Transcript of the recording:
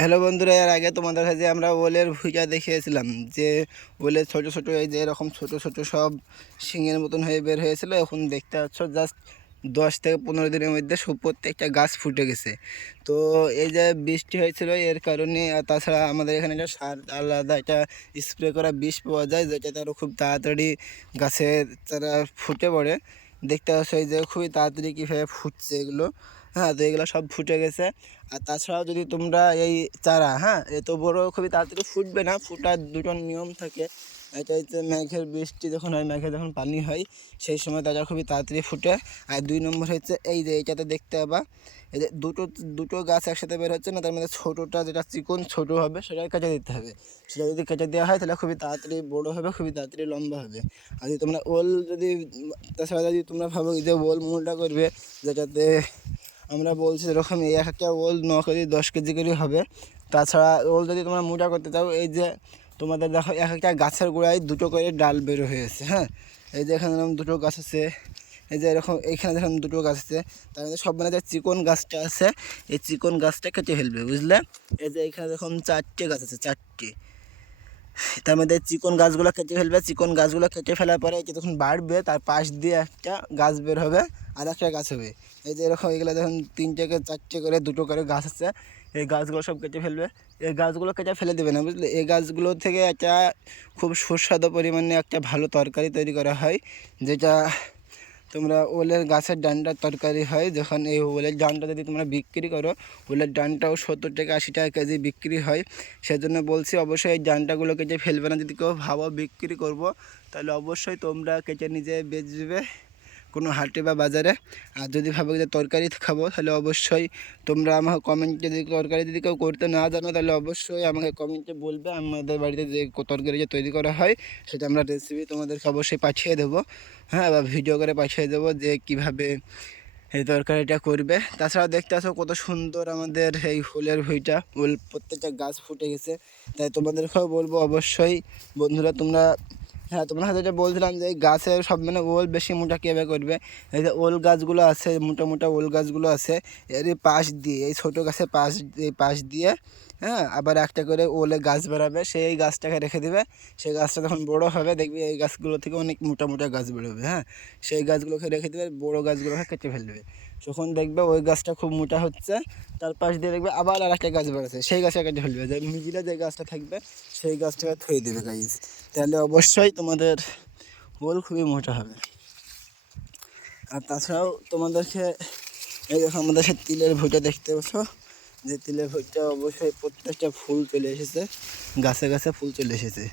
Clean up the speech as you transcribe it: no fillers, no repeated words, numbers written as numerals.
Hello বন্ধুরা, এর আগে তোমাদের কাছে আমরা ওলের ভুঁইটা দেখিয়েছিলাম যে ওলের ছোট ছোট এই যে এরকম ছোট ছোট সব শিঙের মতন হয়ে বের হয়েছিল। এখন দেখতে পাচ্ছ জাস্ট 10 থেকে 15 দিনের মধ্যে সব প্রত্যেকটা গাছ ফুটে গেছে। তো এই যে বৃষ্টি হয়েছিল এর কারণে, আর তাছাড়া আমাদের এখানে একটা সার আলাদা একটা স্প্রে করা বিষ পাওয়া যায়, যেটাতে আরও খুব তাড়াতাড়ি গাছের তারা ফুটে পড়ে। দেখতে পাচ্ছ এই যে খুবই তাড়াতাড়ি কীভাবে ফুটছে এগুলো। হ্যাঁ, তো এগুলো সব ফুটে গেছে। আর তাছাড়াও যদি তোমরা এই চারা, হ্যাঁ, এত বড় খুবই তাড়াতাড়ি ফুটবে না, ফুটার দুটো নিয়ম থাকে। এটা হচ্ছে মেঘের বৃষ্টি যখন হয়, মেঘে যখন পানি হয় সেই সময় তারা খুবই তাড়াতাড়ি ফুটে। আর 2 নম্বর হচ্ছে এই যে এইটাতে দেখতে পাবা এই যে দুটো দুটো গাছ একসাথে বের হচ্ছে না, তার মধ্যে ছোটোটা যেটা চিকন ছোট হবে সেটা কেটে দিতে হবে। সেটা যদি কেটে দেওয়া হয় তাহলে খুবই তাড়াতাড়ি বড় হবে, খুবই তাড়াতাড়ি লম্বা হবে। আর যদি তোমরা ওল যদি তাছাড়া যদি তোমরা ভাবো যে ওল মূলটা করবে, যেটাতে আমরা বলছি এরকম এই একটা ওল 9 কেজি 10 কেজি করে হবে। তাছাড়া ওল যদি তোমরা মোটা করতে চাও, এই যে তোমাদের দেখো এক একটা গাছের গোড়ায় দুটো করে ডাল বের হয়েছে। হ্যাঁ, এই যে এখানে এরকম দুটো গাছ আছে, এই যে এরকম এইখানে দেখুন দুটো গাছ আছে। তার মধ্যে সব মানে যে চিকন গাছটা আছে এই চিকন গাছটা কেটে ফেলবে, বুঝলে? এই যে এখানে দেখুন 4টে গাছ আছে, 4টে। তার মধ্যে চিকন গাছগুলো কেটে ফেলবে। চিকন গাছগুলো কেটে ফেলার পরে এই যে যখন বাড়বে তার পাশ দিয়ে একটা গাছ বের হবে, আর একটা গাছ হবে। এই যে এরকম এগুলো দেখুন 3 থেকে 4টে করে দুটো করে গাছ আছে। এই গাছগুলো সব কেটে ফেলবে। এই গাছগুলো কেটে ফেলে দেবে না, বুঝলে? এই গাছগুলো থেকে একটা খুব সুস্বাদু পরিমাণে একটা ভালো তরকারি তৈরি করা হয়, যেটা তোমরা ওলের গাছের ডান্ডার তরকারি হয়। যখন এই ওলের ডান্ডা যদি তোমরা বিক্রি করো, ওলের ডান্ডাও 70 থেকে 80 টাকা কেজি বিক্রি হয়। সেজন্য বলছি অবশ্যই এই ডান্ডাগুলো কেটে ফেলবে না। যদি কেউ ভাবো বিক্রি করব, তাহলে অবশ্যই তোমরা কেটে নিজে বেচবে কোনো হাটে বা বাজারে। আর যদি ভাবো যে তরকারি খাবো, তাহলে অবশ্যই তোমরা আমাকে কমেন্টে, যদি তরকারি যদি কেউ করতে না জানো তাহলে অবশ্যই আমাকে কমেন্টে বলবে। আমাদের বাড়িতে যে তরকারি যে তৈরি করা হয় সেটা আমরা রেসিপি তোমাদেরকে অবশ্যই পাঠিয়ে দেবো। হ্যাঁ, বা ভিডিও করে পাঠিয়ে দেবো যে কীভাবে এই তরকারিটা করবে। তাছাড়া দেখতে আসো কত সুন্দর আমাদের এই ফুলের ভুঁইটা, ফুল প্রত্যেকটা গাছ ফুটে গেছে। তাই তোমাদেরকেও বলবো অবশ্যই বন্ধুরা তোমরা, হ্যাঁ, তোমরা হয়তো এটা বলছিলাম যে এই গাছের সব মানে ওল বেশি মোটা কীভাবে করবে। এই যে ওল গাছগুলো আছে, মোটা মোটা ওল গাছগুলো আছে, এর পাশ দিয়ে এই ছোটো গাছের পাশ দিয়ে, হ্যাঁ, আবার একটা করে ওলে গাছ বেরাবে, সেই গাছটাকে রেখে দেবে। সেই গাছটা যখন বড়ো হবে দেখবি এই গাছগুলো থেকে অনেক মোটা মোটা গাছ বেরোবে। হ্যাঁ, সেই গাছগুলোকে রেখে দেবে, বড়ো গাছগুলোকে কেটে ফেলবে। যখন দেখবে ওই গাছটা খুব মোটা হচ্ছে, তার পাশ দিয়ে দেখবে আবার আর একটা গাছ বেরোচ্ছে, সেই গাছটা কেটে ফেলবে। যে মিডিলে যে গাছটা থাকবে সেই গাছটাকে থুয়ে দেবে গাইজ। তাহলে অবশ্যই তোমাদের ওল খুবই মোটা হবে। আর তাছাড়াও তোমাদেরকে এই দেখো আমাদের সে তিলের ভুঁইটা দেখতে পাচ্ছ, যে তিলের ভুঁইটা অবশ্যই প্রত্যেকটা ফুল চলে এসেছে, গাছে গাছে ফুল চলে এসেছে।